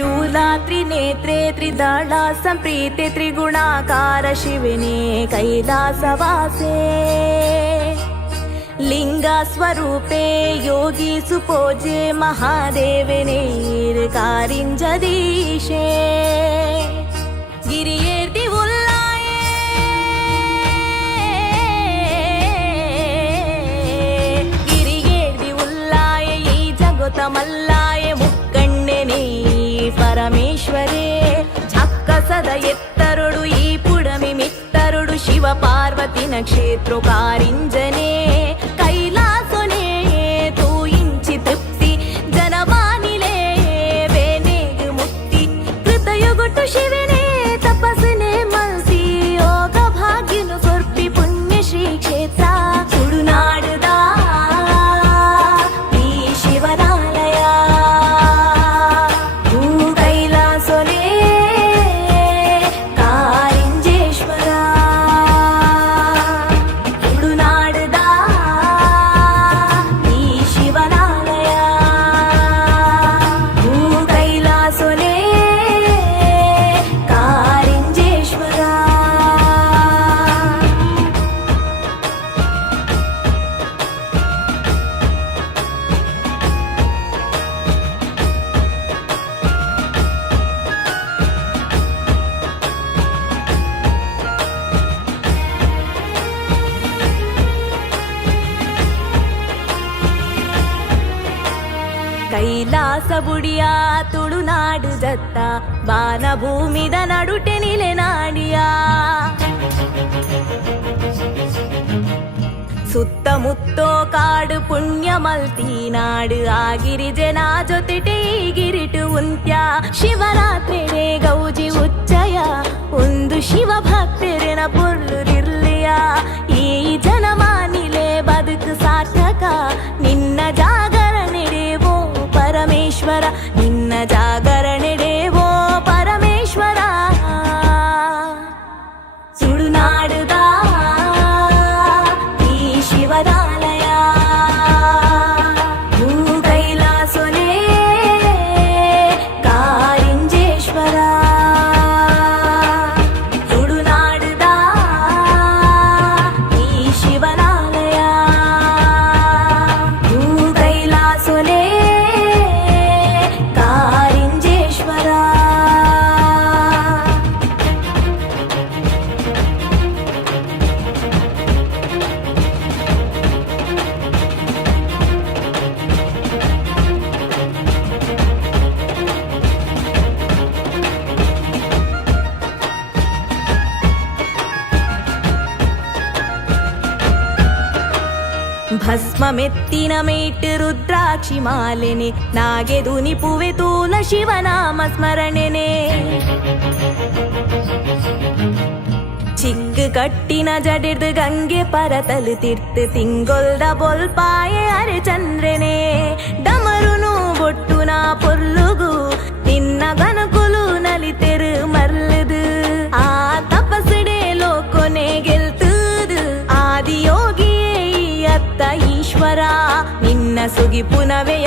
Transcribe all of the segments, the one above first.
शूलात्रि नेत्रे त्रिदला सम्प्रीते त्रिगुणाकार शिविने कैलासवासे लिङ्गस्वरूपे योगी सुपोजे महादेवनेर्कारिञ्जदीशे गिरिये నక్షత్రోకారింజనే ದಾಸಗುಡಿಯಾ ತುಳುನಾಡು ದತ್ತ ಬಾನಭೂಮಿದ ನಡುಟೆ ನಿಲೆನಾಡಿಯಾ ಸುತ್ತಮುತ್ತೋ ಕಾಡು ಪುಣ್ಯ ಮಲ್ತೀನಾಡು ಆಗಿರಿ ಜನ ಜೊತೆಟೇ ಗಿರಿಟು ಉಂತ್ಯ. ಶಿವರಾತ್ರಿ जागर ಭಸ್ಮಮೆತ್ತಿನ ಮೇಟ್ ರುದ್ರಾಕ್ಷಿ ಮಾಲೆನೆ ನಾಗೆದು ನಿಪುವೆ ತೂಲ ಶಿವನಾಮ ಸ್ಮರಣೆನೆ ಚಿಕ್ಕ ಕಟ್ಟಿನ ಜಡಿದು ಗಂಗೆ ಪರತಲು ತಿರ್ತು ತಿಂಗೊಲ್ದ ಬೊಲ್ಪಾಯೆ ಅರೆ ಚಂದ್ರನೆ ಡಮರುನು ಬೊಟ್ಟುನ ಪೊರ್ಲುಗು సొగిపునవే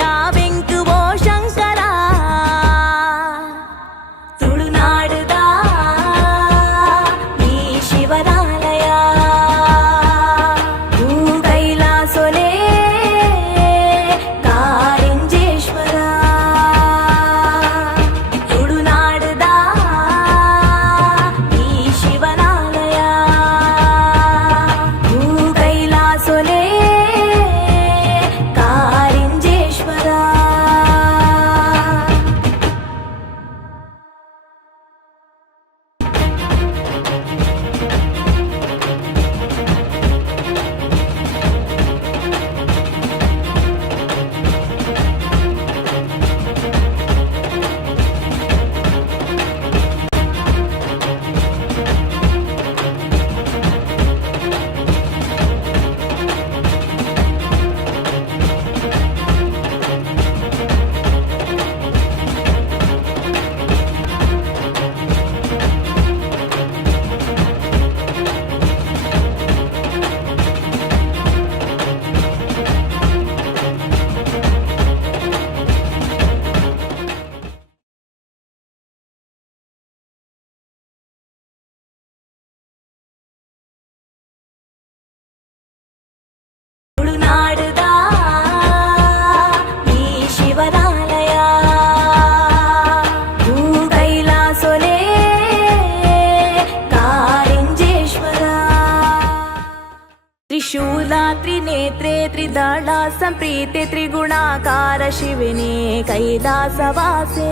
सम्प्रीते त्रिगुणाकार शिविने कैलासवासे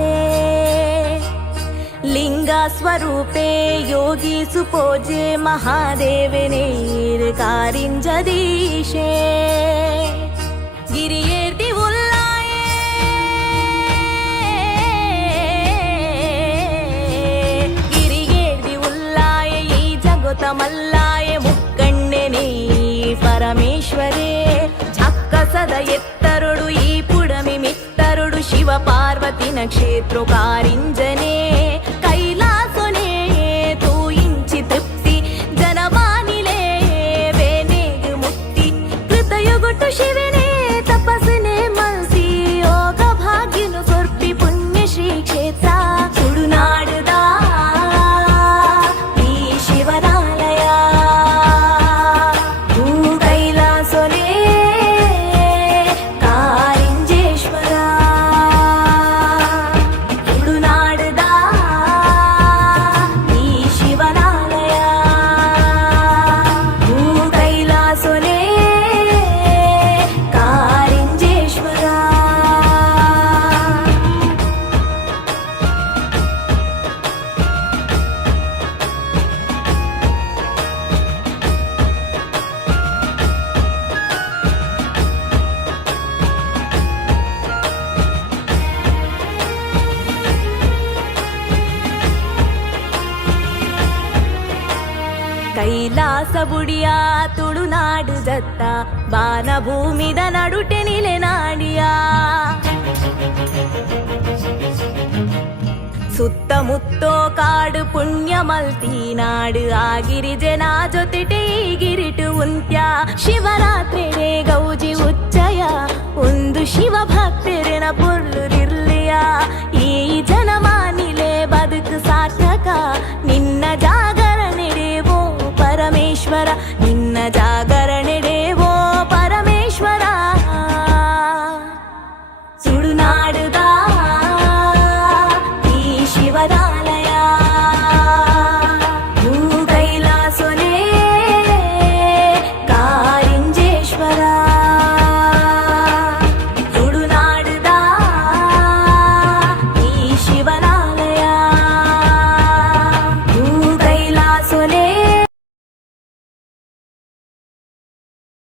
लिङ्गस्वरूपे योगी सुपूजे महादेवने गिरिये చక్కసద ఎత్తరుడు ఈ పుడమి మిత్తరుడు శివ పార్వతి నక్షేత్ర ಕೈಲಾಸ కైలాస బుడియా తుళునాడు జత్త బాణభూమిద నడుటె ನಾಡಿಯ. ಸುತ್ತಮುತ್ತೋ ಕಾಡು ಪುಣ್ಯ ಮಲ್ತೀನಾಡು, ಆ ಜೊತೆ ಟೇ ಗಿರಿಟು ಉಂತ್ಯ ಶಿವನ